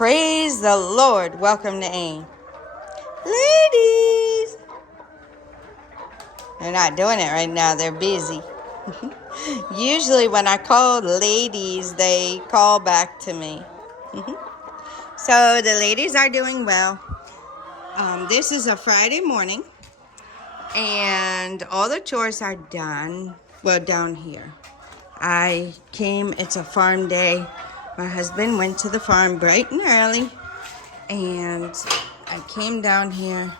Praise the Lord. Welcome to AIM. Ladies! They're not doing it right now. They're busy. Usually when I call ladies, they call back to me. So the ladies are doing well. This is a Friday morning. And all the chores are done. Well, down here. It's a farm day. My husband went to the farm bright and early. And I came down here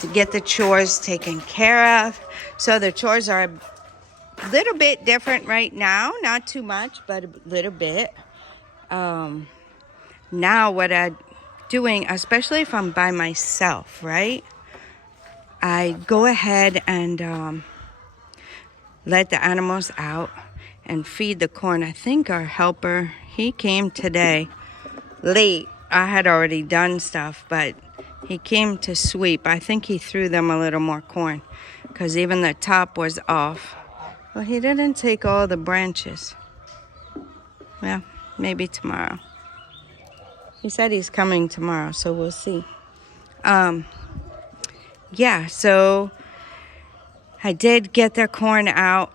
to get the chores taken care of. So the chores are a little bit different right now. Not too much, but a little bit. Now what I'm doing, especially if I'm by myself, right? I go ahead and let the animals out and feed the corn. I think our helper, he came today late. I had already done stuff, but he came to sweep. I think he threw them a little more corn because even the top was off. Well, he didn't take all the branches. Well, maybe tomorrow. He said he's coming tomorrow, so we'll see. Yeah, so I did get their corn out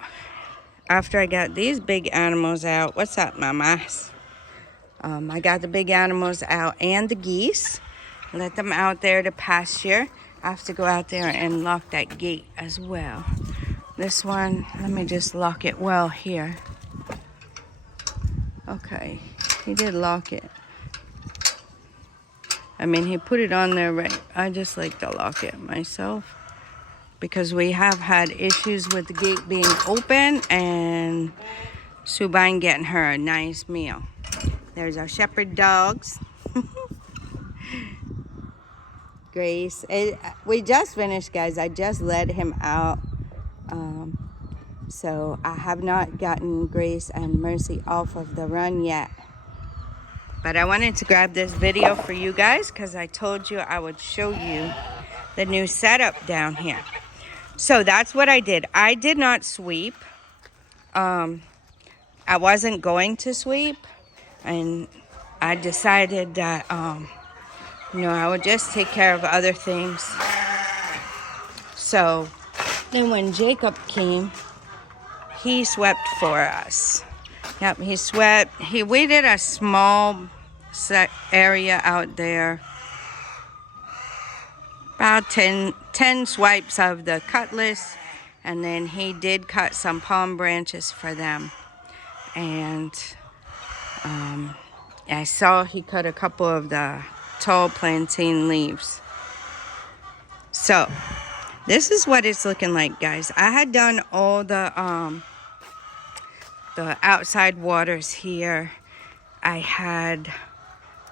after I got these big animals out. What's up, mamas? I got the big animals out and the geese. Let them out there to pasture. I have to go out there and lock that gate as well. This one, let me just lock it well here. Okay, he did lock it. I mean, he put it on there right. I just like to lock it myself because we have had issues with the gate being open and Subine getting her a nice meal. There's our shepherd dogs. Grace. We just finished, guys. I just let him out. So I have not gotten Grace and Mercy off of the run yet. But I wanted to grab this video for you guys because I told you I would show you the new setup down here. So that's what I did. I did not sweep. I wasn't going to sweep. And I decided that, I would just take care of other things. So then when Jacob came, he swept for us. Yep, he swept. We did a small area out there. About 10 swipes of the cutlass. And then he did cut some palm branches for them. And I saw he cut a couple of the tall plantain leaves. So this is what it's looking like, guys. I had done all the outside waters here. I had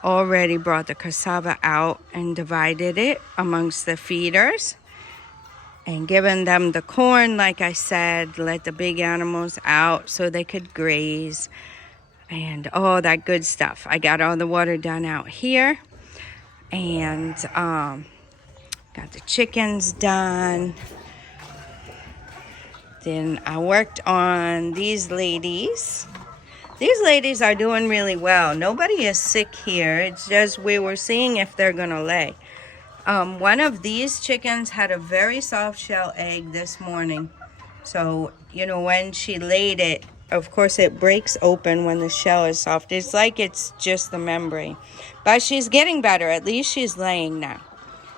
already brought the cassava out and divided it amongst the feeders and given them the corn, like I said, let the big animals out so they could graze and all that good stuff. I got all the water done out here and got the chickens done. Then I worked on these ladies. These ladies are doing really well. Nobody is sick here. It's just we were seeing if they're going to lay. One of these chickens had a very soft shell egg this morning. So, when she laid it, of course it breaks open when the shell is soft. It's like it's just the membrane. But she's getting better. At least she's laying now.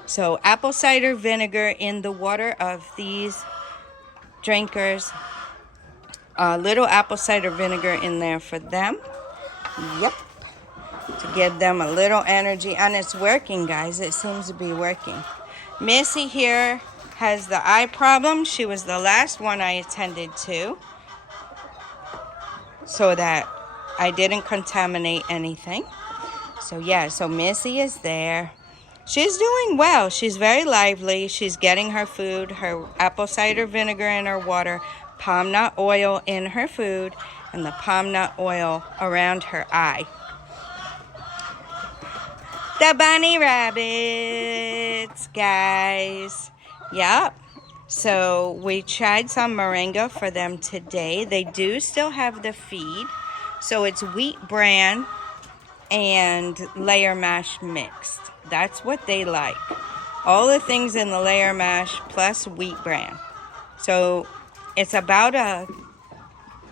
So apple cider vinegar in the water of these drinkers. A little apple cider vinegar in there for them. Yep. To give them a little energy. And it's working, guys. It seems to be working. Missy here has the eye problem. She was the last one I attended to. So that I didn't contaminate anything. So yeah, so Missy is there. She's doing well. She's very lively. She's getting her food, her apple cider vinegar in her water, palm nut oil in her food, and the palm nut oil around her eye. The bunny rabbits, guys. Yep. So we tried some moringa for them today. They do still have the feed. So it's wheat bran and layer mash mixed. That's what they like. All the things in the layer mash plus wheat bran. So it's about a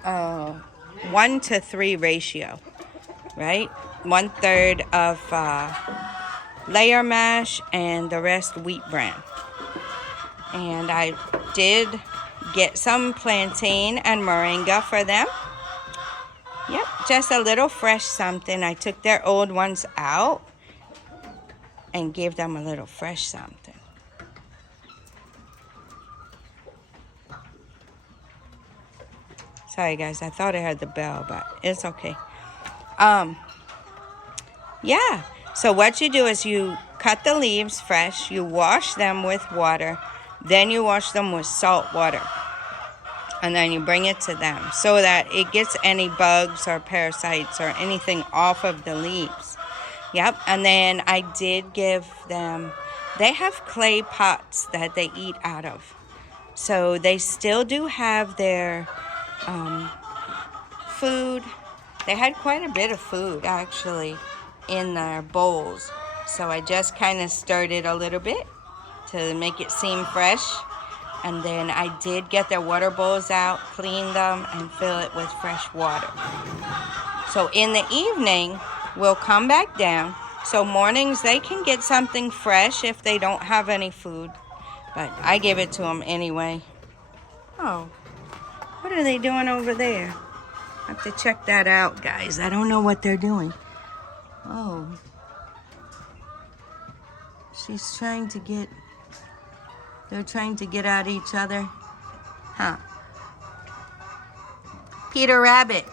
1-to-3 ratio, right? 1/3 of layer mash and the rest wheat bran. And I did get some plantain and moringa for them. Yep, just a little fresh something. I took their old ones out and gave them a little fresh something. Sorry guys, I thought I heard the bell, but it's okay. Yeah, so what you do is you cut the leaves fresh, you wash them with water, then you wash them with salt water. And then you bring it to them so that it gets any bugs or parasites or anything off of the leaves. Yep, and then I did give them, they have clay pots that they eat out of. So they still do have their food. They had quite a bit of food actually in their bowls. So I just kind of stirred it a little bit to make it seem fresh. And then I did get their water bowls out, clean them, and fill it with fresh water. So in the evening, we'll come back down. So mornings, they can get something fresh if they don't have any food. But I give it to them anyway. Oh, what are they doing over there? I have to check that out, guys. I don't know what they're doing. Oh. She's trying to get... They're trying to get at each other. Huh. Peter Rabbit,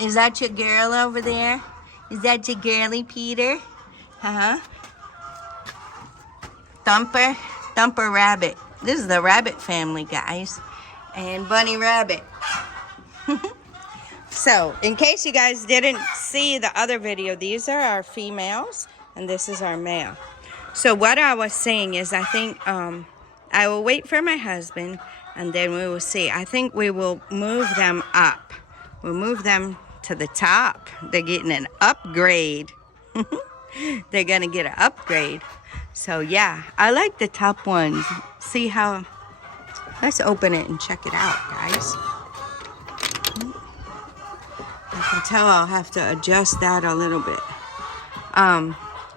is that your girl over there? Is that your girly, Peter? Uh-huh. Thumper Rabbit. This is the Rabbit family, guys. And Bunny Rabbit. So, in case you guys didn't see the other video, these are our females, and this is our male. So what I was saying is I think... I will wait for my husband, and then we will see. I think we will move them up. We'll move them to the top. They're getting an upgrade. They're going to get an upgrade. So, yeah, I like the top ones. See how... Let's open it and check it out, guys. I can tell I'll have to adjust that a little bit.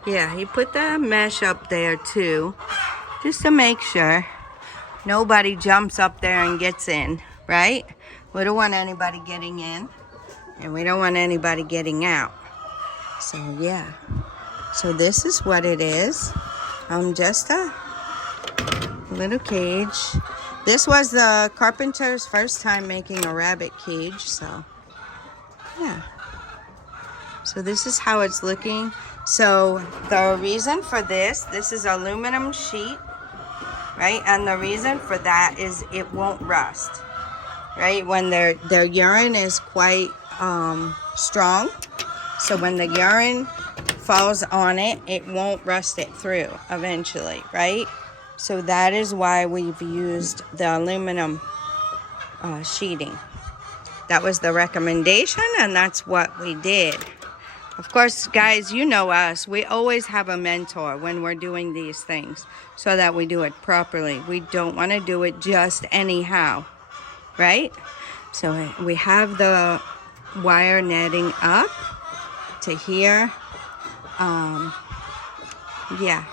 Yeah, he put the mesh up there, too. Just to make sure nobody jumps up there and gets in, right? We don't want anybody getting in, and we don't want anybody getting out. So, yeah. So, this is what it is. Just a little cage. This was the carpenter's first time making a rabbit cage, so, yeah. So, this is how it's looking. So, the reason for this is aluminum sheet. Right, and the reason for that is it won't rust. Right, when their urine is quite strong, so when the urine falls on it, it won't rust it through eventually. Right, so that is why we've used the aluminum sheeting. That was the recommendation, and that's what we did. Of course, guys, you know us. We always have a mentor when we're doing these things so that we do it properly. We don't want to do it just anyhow, right? So we have the wire netting up to here. Yeah.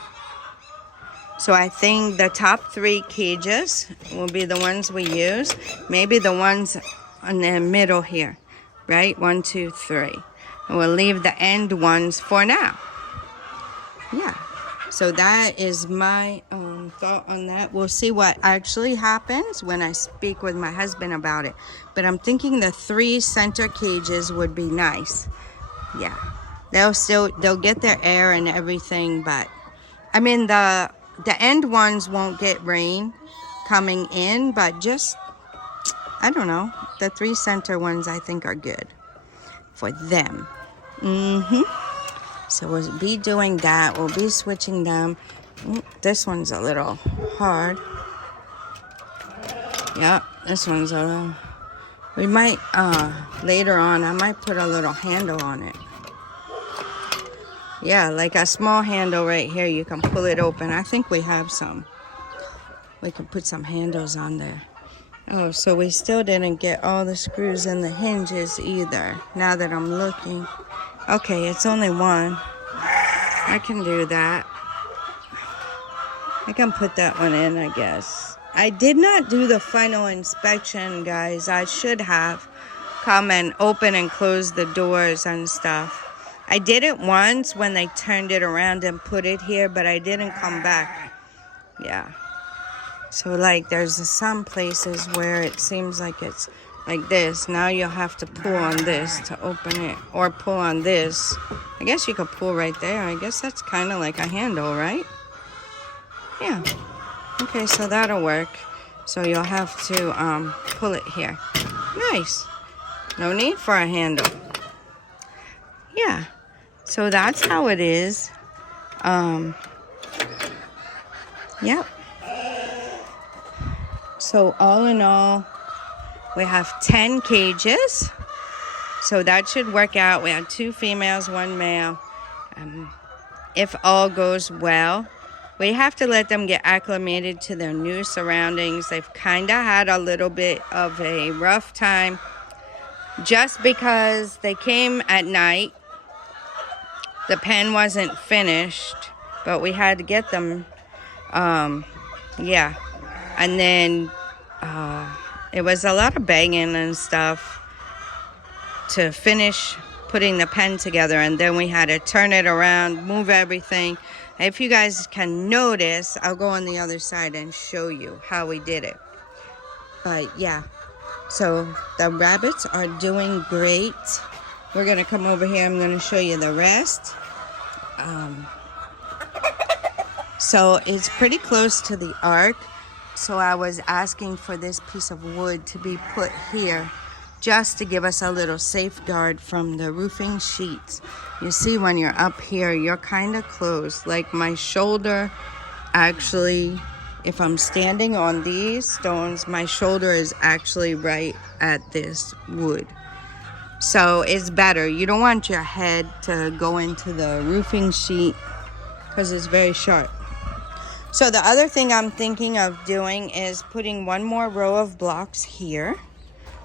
So I think the top 3 cages will be the ones we use. Maybe the ones in the middle here, right? 1, 2, 3. We'll leave the end ones for now. Yeah. So that is my thought on that. We'll see what actually happens when I speak with my husband about it. But I'm thinking the 3 center cages would be nice. Yeah. They'll get their air and everything, but I mean the end ones won't get rain coming in, but just I don't know. The 3 center ones I think are good for them. So we'll be doing that. We'll be switching them. This one's a little hard. Yeah, this one's a little... We might, later on, I might put a little handle on it. Yeah, like a small handle right here. You can pull it open. I think we have some. We can put some handles on there. Oh, so we still didn't get all the screws in the hinges either, now that I'm looking. Okay, it's only one. I can do that. I can put that one in, I guess. I did not do the final inspection, guys. I should have come and open and close the doors and stuff. I did it once when they turned it around and put it here, but I didn't come back. Yeah. So like there's some places where it seems like it's like this. Now you'll have to pull on this to open it, or pull on this. I guess you could pull right there. I guess that's kind of like a handle, right? Yeah. Okay, so that'll work. So you'll have to pull it here. Nice. No need for a handle. Yeah. So that's how it is. Yep. So all in all, we have 10 cages. So that should work out. We have 2 females, 1 male. If all goes well, we have to let them get acclimated to their new surroundings. They've kind of had a little bit of a rough time just because they came at night. The pen wasn't finished, but we had to get them. Yeah. And then it was a lot of banging and stuff to finish putting the pen together. And then we had to turn it around, move everything. If you guys can notice, I'll go on the other side and show you how we did it. But yeah, so the rabbits are doing great. We're going to come over here. I'm going to show you the rest. So it's pretty close to the ark. So I was asking for this piece of wood to be put here just to give us a little safeguard from the roofing sheets. You see, when you're up here, you're kind of close. Like my shoulder, actually, if I'm standing on these stones, my shoulder is actually right at this wood. So it's better. You don't want your head to go into the roofing sheet because it's very sharp. So the other thing I'm thinking of doing is putting one more row of blocks here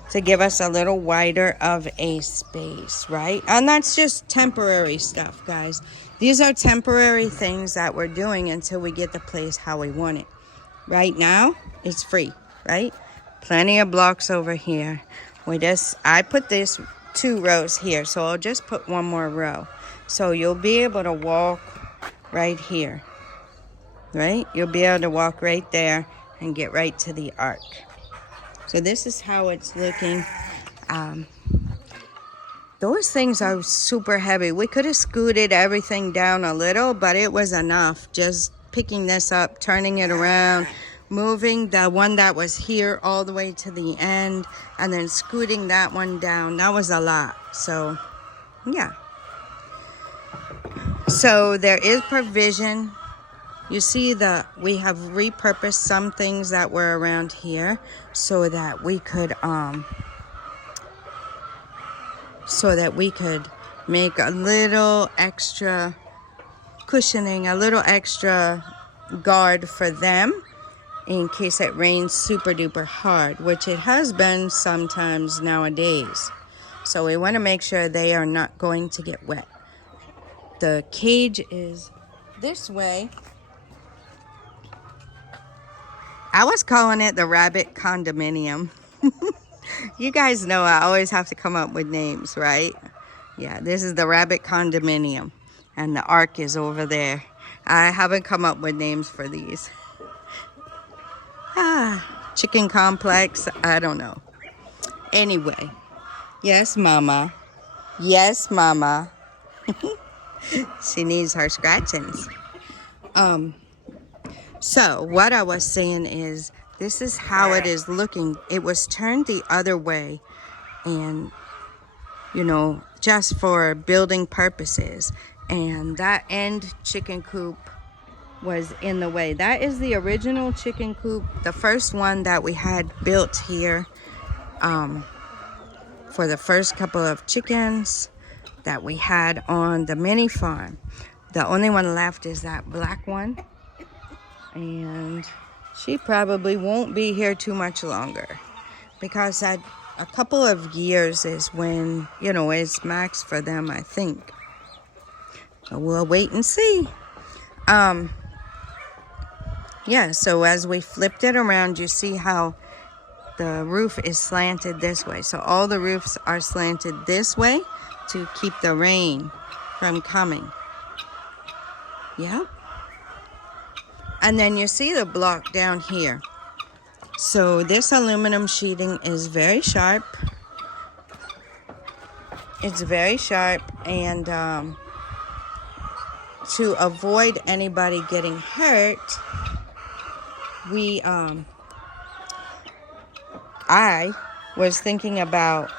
to give us a little wider of a space, right? And that's just temporary stuff, guys. These are temporary things that we're doing until we get the place how we want it. Right now, it's free, right? Plenty of blocks over here. I put this 2 rows here, so I'll just put 1 more row. So you'll be able to walk right here, right? You'll be able to walk right there and get right to the ark. So this is how it's looking. Those things are super heavy. We could have scooted everything down a little, but it was enough. Just picking this up, turning it around, moving the one that was here all the way to the end, and then scooting that one down. That was a lot. So, yeah. So there is provision. You see we have repurposed some things that were around here so that we could make a little extra cushioning, a little extra guard for them in case it rains super duper hard, which it has been sometimes nowadays. So we want to make sure they are not going to get wet. The cage is this way. I was calling it the rabbit condominium. You guys know I always have to come up with names, right? Yeah, this is the rabbit condominium. And the ark is over there. I haven't come up with names for these. Chicken complex, I don't know. Anyway, yes, Mama. Yes, Mama. She needs her scratchings. So what I was saying is, this is how it is looking. It was turned the other way, and just for building purposes. And that end chicken coop was in the way. That is the original chicken coop, the first one that we had built here for the first couple of chickens. that we had on the MiniFarm. The only one left is that black one. And she probably won't be here too much longer, because a couple of years is when, you know, it's max for them, I think. But we'll wait and see. Yeah, so as we flipped it around, you see how the roof is slanted this way. So all the roofs are slanted this way to keep the rain from coming. Yep. And then you see the block down here. So this aluminum sheeting is very sharp. It's very sharp, and to avoid anybody getting hurt, I was thinking about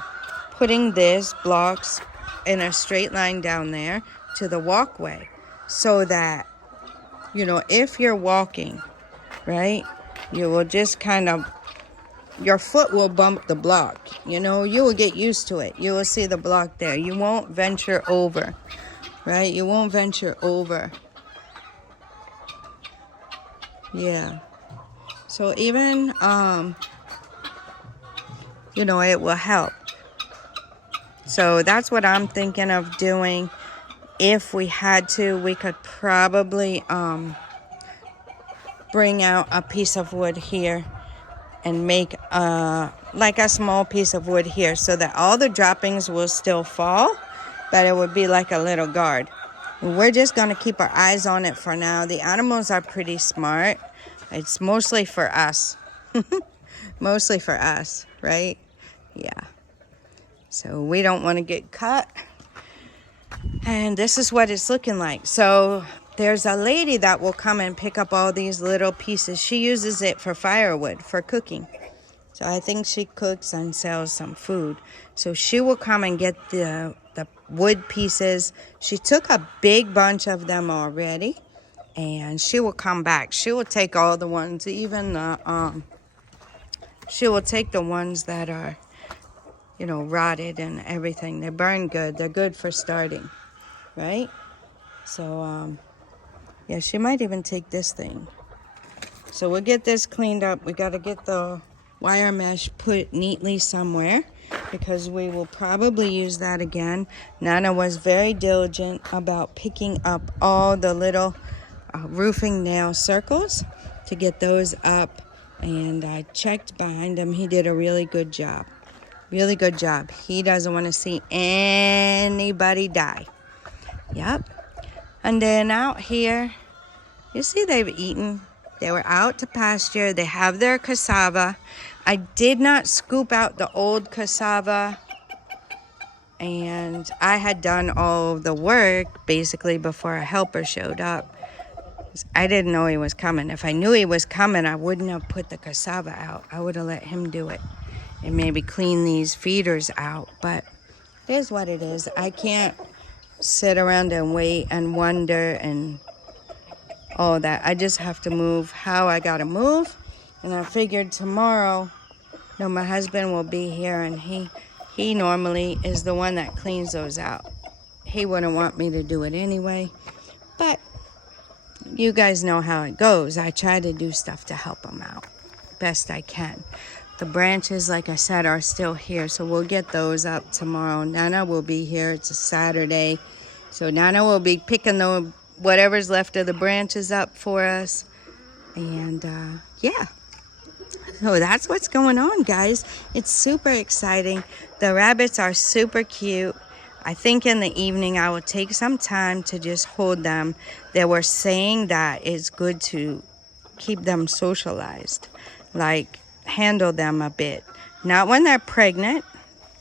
putting these blocks in a straight line down there to the walkway, so that, you know, if you're walking, right, you will just kind of, your foot will bump the block. You know, you will get used to it. You will see the block there. You won't venture over, right? You won't venture over. Yeah. So even, you know, it will help. So that's what I'm thinking of doing. If we had to, we could probably bring out a piece of wood here and make like a small piece of wood here, so that all the droppings will still fall, but it would be like a little guard. We're just going to keep our eyes on it for now. The animals are pretty smart. It's mostly for us. Mostly for us, right? Yeah. So we don't want to get cut. And this is what it's looking like. So there's a lady that will come and pick up all these little pieces. She uses it for firewood, for cooking. So I think she cooks and sells some food. So she will come and get the wood pieces. She took a big bunch of them already, and she will come back. She will take all the ones, even the she will take the ones that are, you know, rotted and everything. They burn good. They're good for starting, right? So yeah, she might even take this thing. So we'll get this cleaned up. We got to get the wire mesh put neatly somewhere, because we will probably use that again. Nana was very diligent about picking up all the little roofing nail circles to get those up, and I checked behind him. He did a really good job. Really good job. He doesn't want to see anybody die. Yep. And then out here, you see they've eaten. They were out to pasture. They have their cassava. I did not scoop out the old cassava, and I had done all the work basically before a helper showed up. I didn't know he was coming. If I knew he was coming, I wouldn't have put the cassava out. I would have let him do it and maybe clean these feeders out. But here's what it is. I can't sit around and wait and wonder and all that. I just have to move how I gotta move. And I figured tomorrow, you know, my husband will be here, and he normally is the one that cleans those out. He wouldn't want me to do it anyway, but you guys know how it goes. I try to do stuff to help him out best I can. The branches, like I said, are still here, so we'll get those up tomorrow. Nana will be here. It's a Saturday, so Nana will be picking the whatever's left of the branches up for us. And yeah, so that's what's going on, guys. It's super exciting. The rabbits are super cute. I think in the evening I will take some time to just hold them. They were saying that it's good to keep them socialized, like handle them a bit. Not when they're pregnant,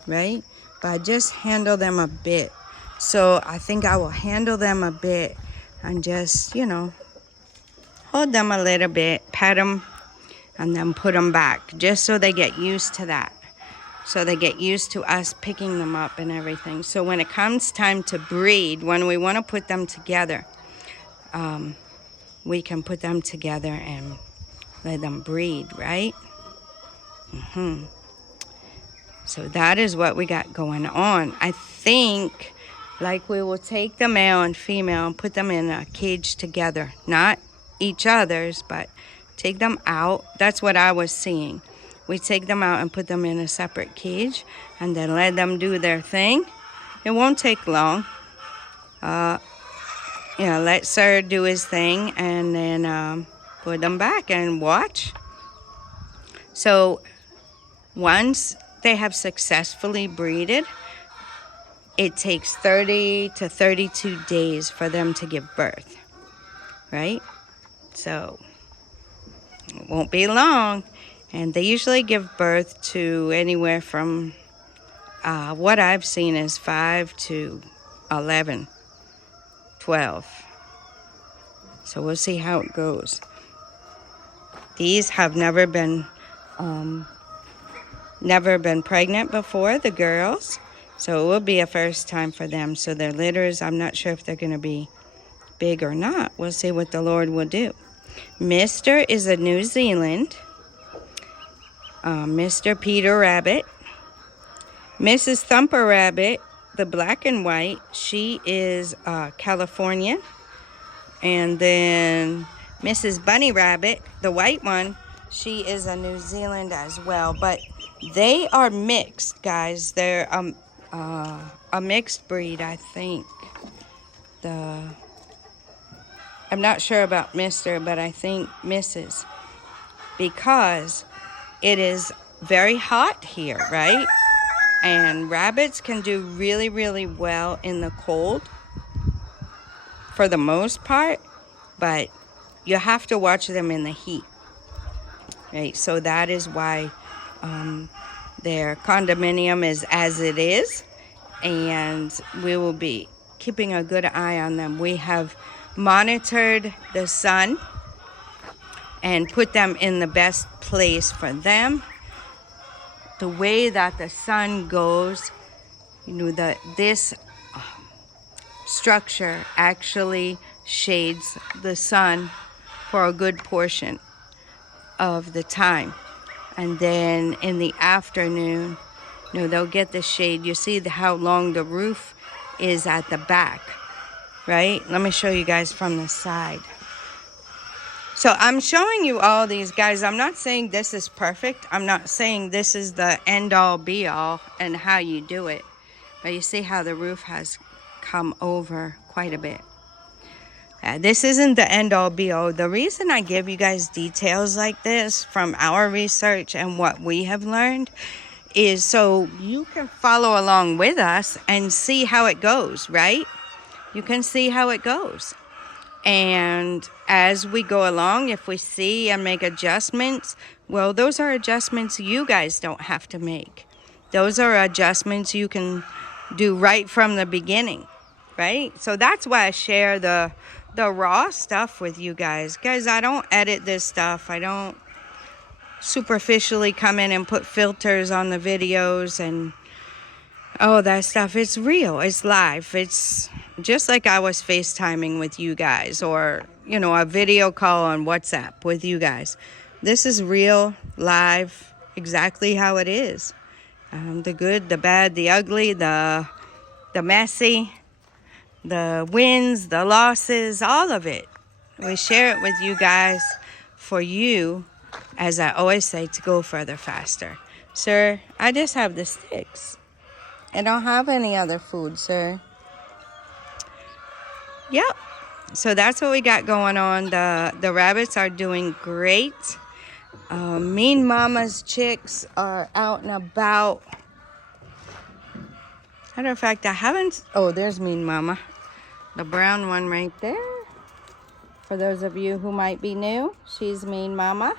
right? But just handle them a bit. So I think I will handle them a bit and just, you know, hold them a little bit, pet them, and then put them back, just so they get used to that. So they get used to us picking them up and everything. So when it comes time to breed, when we want to put them together, we can put them together and let them breed, right? So that is what we got going on. I think Like we will take the male and female and put them in a cage together. Not each other's, but take them out. That's what I was seeing. We take them out and put them in a separate cage and then let them do their thing. It won't take long. Let Sir do his thing and then put them back and watch. So once they have successfully breeded, it takes 30 to 32 days for them to give birth, right? So it won't be long. And they usually give birth to anywhere from, what I've seen is 5 to 11, 12. So we'll see how it goes. These have never been pregnant before, the girls. So it will be a first time for them. So their litters, I'm not sure if they're going to be big or not. We'll see what the Lord will do. Mr. is a New Zealand. Mr. Peter Rabbit. Mrs. Thumper Rabbit, the black and white, she is Californian. And then Mrs. Bunny Rabbit, the white one, she is a New Zealand as well. But they are mixed, guys. They're a mixed breed, I think. I'm not sure about Mr., but I think Mrs. Because it is very hot here, right? And rabbits can do really, really well in the cold for the most part, but you have to watch them in the heat, right? So that is why their condominium is as it is, and we will be keeping a good eye on them. We have monitored the sun and put them in the best place for them. The way that the sun goes, this structure actually shades the sun for a good portion of the time. And then in the afternoon, they'll get the shade. You see how long the roof is at the back, right? Let me show you guys from the side. So I'm showing you all these, guys. I'm not saying this is perfect. I'm not saying this is the end-all, be-all and how you do it. But you see how the roof has come over quite a bit. This isn't the end-all, be-all. The reason I give you guys details like this from our research and what we have learned is so you can follow along with us and see how it goes, right? You can see how it goes. And as we go along, if we see and make adjustments, well, those are adjustments you guys don't have to make. Those are adjustments you can do right from the beginning, right? So that's why I share the raw stuff with you guys. Guys, I don't edit this stuff. I don't superficially come in and put filters on the videos and all that stuff. It's real. It's live. It's just like I was FaceTiming with you guys, or, a video call on WhatsApp with you guys. This is real, live, exactly how it is. The good, the bad, the ugly, the messy, the wins, the losses, all of it. We share it with you guys for you, as I always say, to go further faster. Sir, I just have the sticks. I don't have any other food, sir. Yep. So that's what we got going on. The rabbits are doing great. Mean Mama's chicks are out and about. Matter of fact, I haven't... Oh, there's Mean Mama. The brown one right there. For those of you who might be new, she's Mean Mama.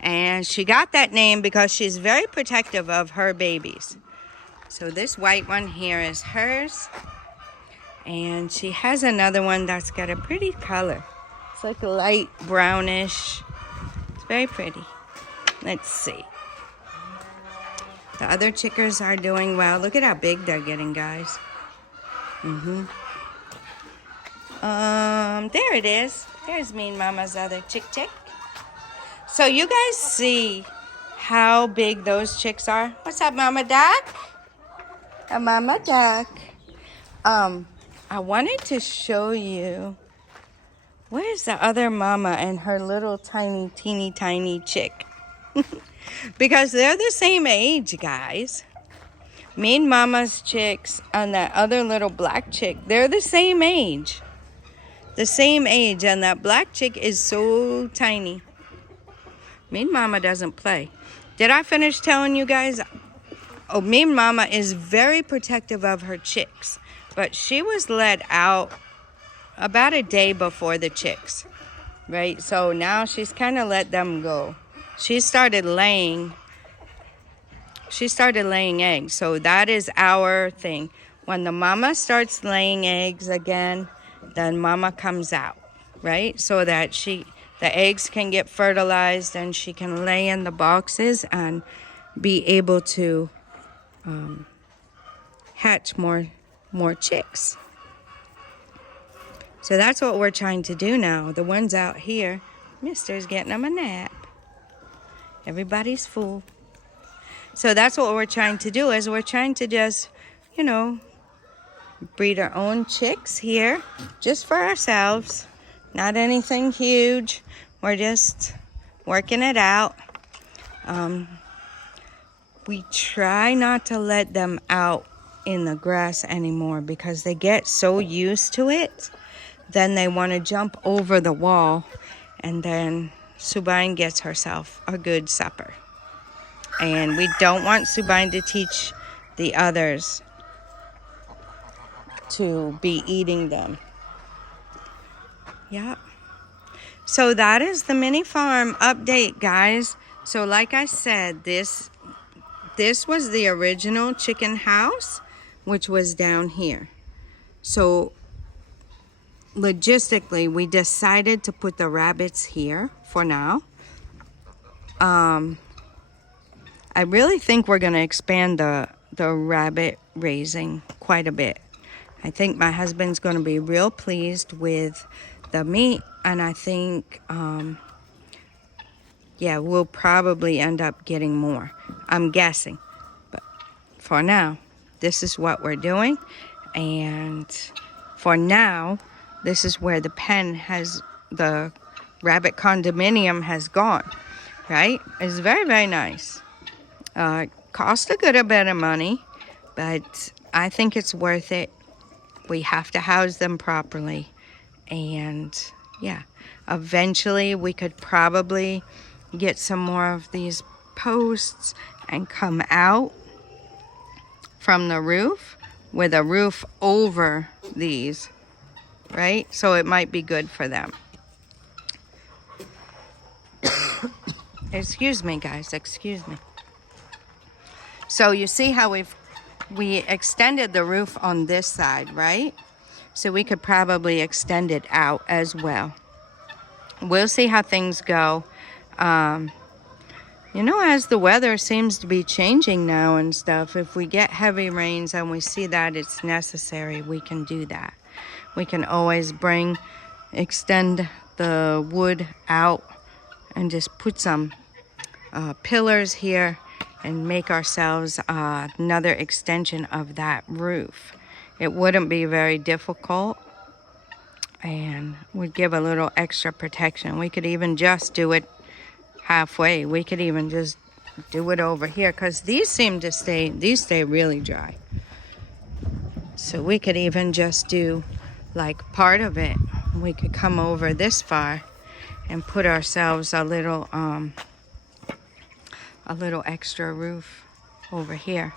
And she got that name because she's very protective of her babies. So this white one here is hers. And she has another one that's got a pretty color. It's like a light brownish. It's very pretty. Let's see. The other chickers are doing well. Look at how big they're getting, guys. There it is. There's Mean Mama's other chick. So you guys see how big those chicks are? What's up, Mama Duck? A Mama Duck. I wanted to show you, where's the other mama and her little tiny, teeny, tiny chick? Because they're the same age, guys. Main mama's chicks and that other little black chick, they're the same age. The same age, and that black chick is so tiny. Main mama doesn't play. Did I finish telling you guys? Oh, Main mama is very protective of her chicks, but she was let out about a day before the chicks, right? So now she's kind of let them go. She started laying eggs. So that is our thing. When the mama starts laying eggs again, then mama comes out, right? So that the eggs can get fertilized and she can lay in the boxes and be able to hatch more chicks. So that's what we're trying to do now. The ones out here, Mister's getting them a nap. Everybody's full. So that's what we're trying to do, is we're trying to just, breed our own chicks here, just for ourselves. Not anything huge. We're just working it out. We try not to let them out in the grass anymore because they get so used to it. Then they want to jump over the wall, and then Subine gets herself a good supper. And we don't want Subine to teach the others to be eating them. Yep. So that is the MiniFarm update, guys. So like I said, this was the original chicken house, which was down here. So logistically, we decided to put the rabbits here for now. I really think we're going to expand the rabbit raising quite a bit. I think my husband's going to be real pleased with the meat, and I think, we'll probably end up getting more. I'm guessing. But for now, this is what we're doing. And for now, this is where the rabbit condominium has gone, right? It's very, very nice. Cost a good bit of money, but I think it's worth it. We have to house them properly. And eventually we could probably get some more of these posts and come out from the roof with a roof over these, right? So it might be good for them. Excuse me, guys, excuse me. So you see how we extended the roof on this side, right? So we could probably extend it out as well. We'll see how things go. As the weather seems to be changing now and stuff, if we get heavy rains and we see that it's necessary, we can do that. We can always extend the wood out and just put some pillars here and make ourselves another extension of that roof. It wouldn't be very difficult and would give a little extra protection. We could even just do it halfway. We could even just do it over here, because these stay really dry. So we could even just do like part of it. We could come over this far and put ourselves a little extra roof over here.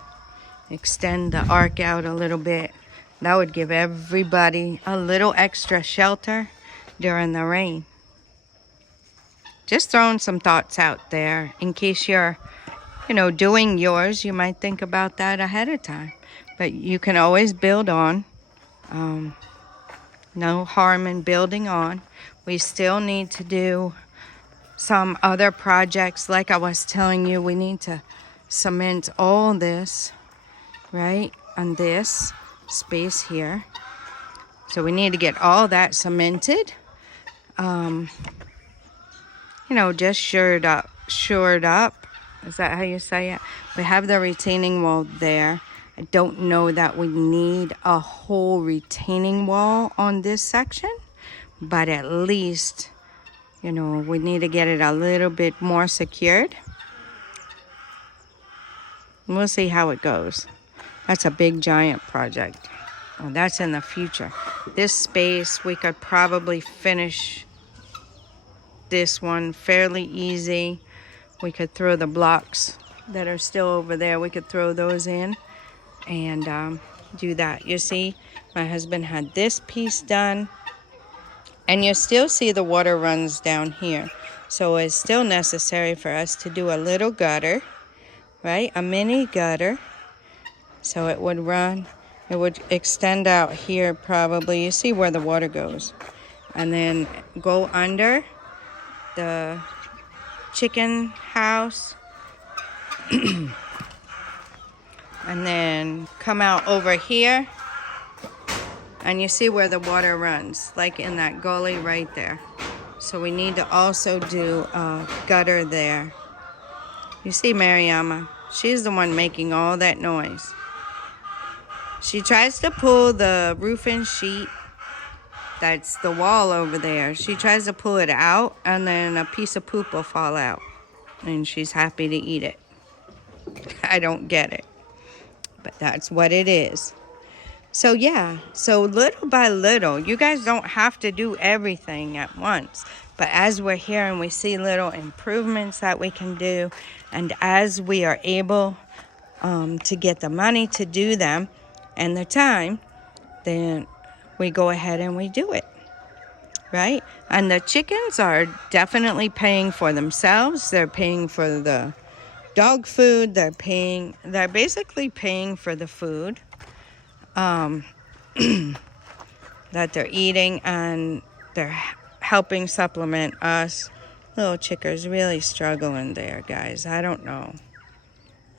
Extend the arc out a little bit. That would give everybody a little extra shelter during the rain. Just throwing some thoughts out there in case you're, doing yours. You might think about that ahead of time. But you can always build on. No harm in building on. We still need to do some other projects. Like I was telling you, we need to cement all this, right, on this space here. So we need to get all that cemented. Just shored up. Is that how you say it? We have the retaining wall there, I don't know that we need a whole retaining wall on this section, but at least, you know, we need to get it a little bit more secured. We'll see how it goes. That's a big giant project. Oh, that's in the future. This space, we could probably finish this one fairly easy. We could throw the blocks that are still over there, we could throw those in and do that. You see, my husband had this piece done, and you still see the water runs down here. So it's still necessary for us to do a little gutter, right? A mini gutter. So it would run, it would extend out here probably. You see where the water goes. And then go under the chicken house. And then come out over here. And you see where the water runs, like in that gully right there. So we need to also do a gutter there. You see Mariama, she's the one making all that noise. She tries to pull the roofing sheet, that's the wall over there. She tries to pull it out, and then a piece of poop will fall out. And she's happy to eat it. I don't get it, but that's what it is. So yeah, so little by little, you guys don't have to do everything at once. But as we're here and we see little improvements that we can do, and as we are able to get the money to do them and the time, then we go ahead and we do it, right? And the chickens are definitely paying for themselves. They're paying for the dog food. They're basically paying for the food that they're eating, and they're helping supplement us. Little chicker's really struggling there, guys. I don't know.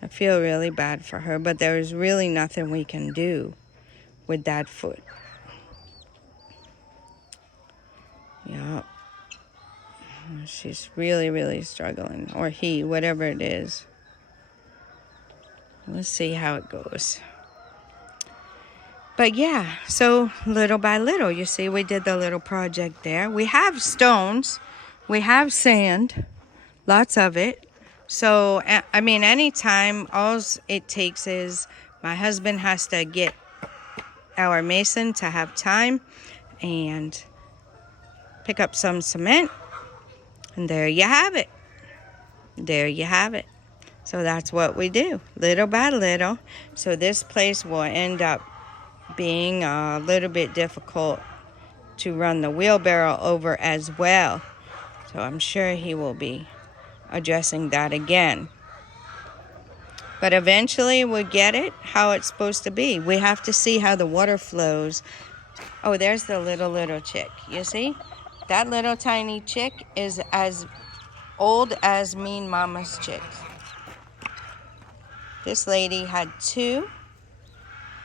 I feel really bad for her, but there's really nothing we can do with that foot. Yeah. She's really, really struggling. Or he, whatever it is. Let's see how it goes. But yeah, so little by little, you see we did the little project there. We have stones. We have sand. Lots of it. So, I mean, anytime, all it takes is my husband has to get our mason to have time and pick up some cement. And there you have it. There you have it. So that's what we do, little by little. So this place will end up being a little bit difficult to run the wheelbarrow over as well. So I'm sure he will be addressing that again. But eventually we'll get it how it's supposed to be. We have to see how the water flows. Oh, there's the little chick. You see? That little tiny chick is as old as Mean Mama's chicks. This lady had 2,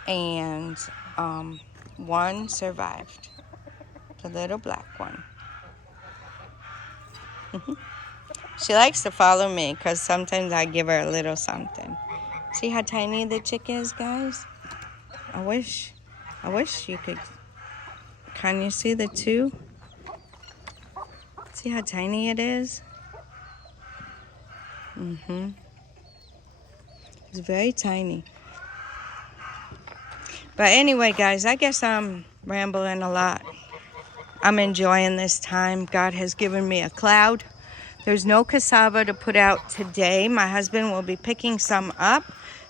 and one survived. The little black one. She likes to follow me because sometimes I give her a little something. See how tiny the chick is, guys? I wish you could. Can you see the 2? See how tiny it is? It's very tiny. But anyway, guys, I guess I'm rambling a lot. I'm enjoying this time. God has given me a cloud. There's no cassava to put out today. My husband will be picking some up,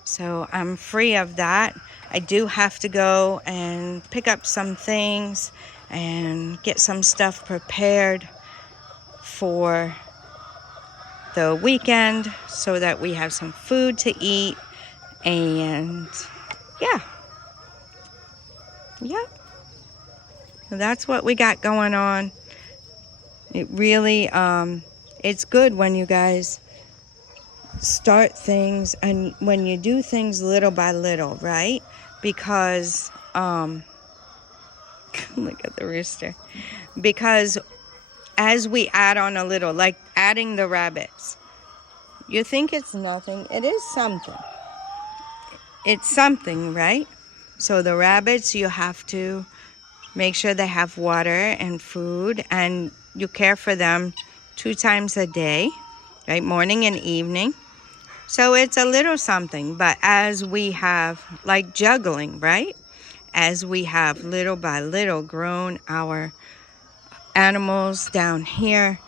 so I'm free of that. I do have to go and pick up some things and get some stuff prepared for the weekend so that we have some food to eat. And yeah. That's what we got going on. It really it's good when you guys start things and when you do things little by little, right? Because look at the rooster. Because as we add on a little, like adding the rabbits, you think it's nothing. It is something. it's something, right? So the rabbits, you have to make sure they have water and food, and you care for them 2 times a day, right? Morning and evening. So it's a little something, but as we have, like juggling, right? As we have little by little grown our animals down here,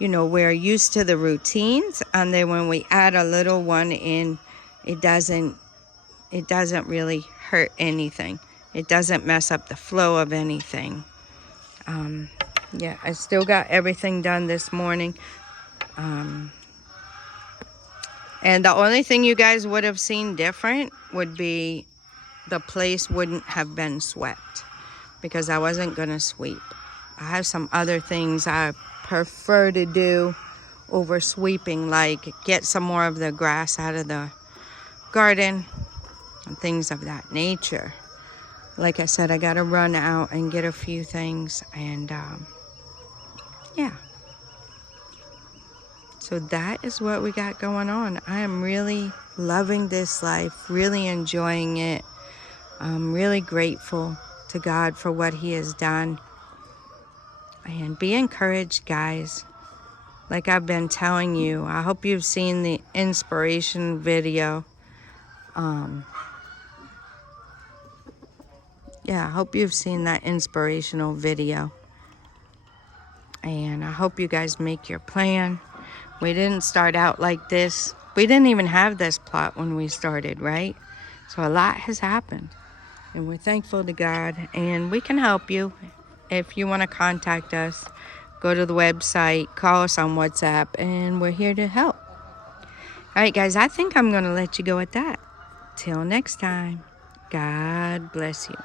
you know, we're used to the routines, and then when we add a little one in, it doesn't really hurt anything. It doesn't mess up the flow of anything. Yeah, I still got everything done this morning. And the only thing you guys would have seen different would be the place wouldn't have been swept, because I wasn't gonna sweep. I have some other things I prefer to do over sweeping, like get some more of the grass out of the garden and things of that nature. Like I said, I gotta run out and get a few things, and yeah. So that is what we got going on. I am really loving this life, really enjoying it. I'm really grateful to God for what He has done. And be encouraged, guys. Like I've been telling you, I hope you've seen the inspiration video. Yeah, I hope you've seen that inspirational video. And I hope you guys make your plan. We didn't start out like this. We didn't even have this plot when we started, right? So a lot has happened. And we're thankful to God. And we can help you. If you want to contact us, go to the website, call us on WhatsApp, and we're here to help. All right, guys, I think I'm going to let you go at that. Till next time, God bless you.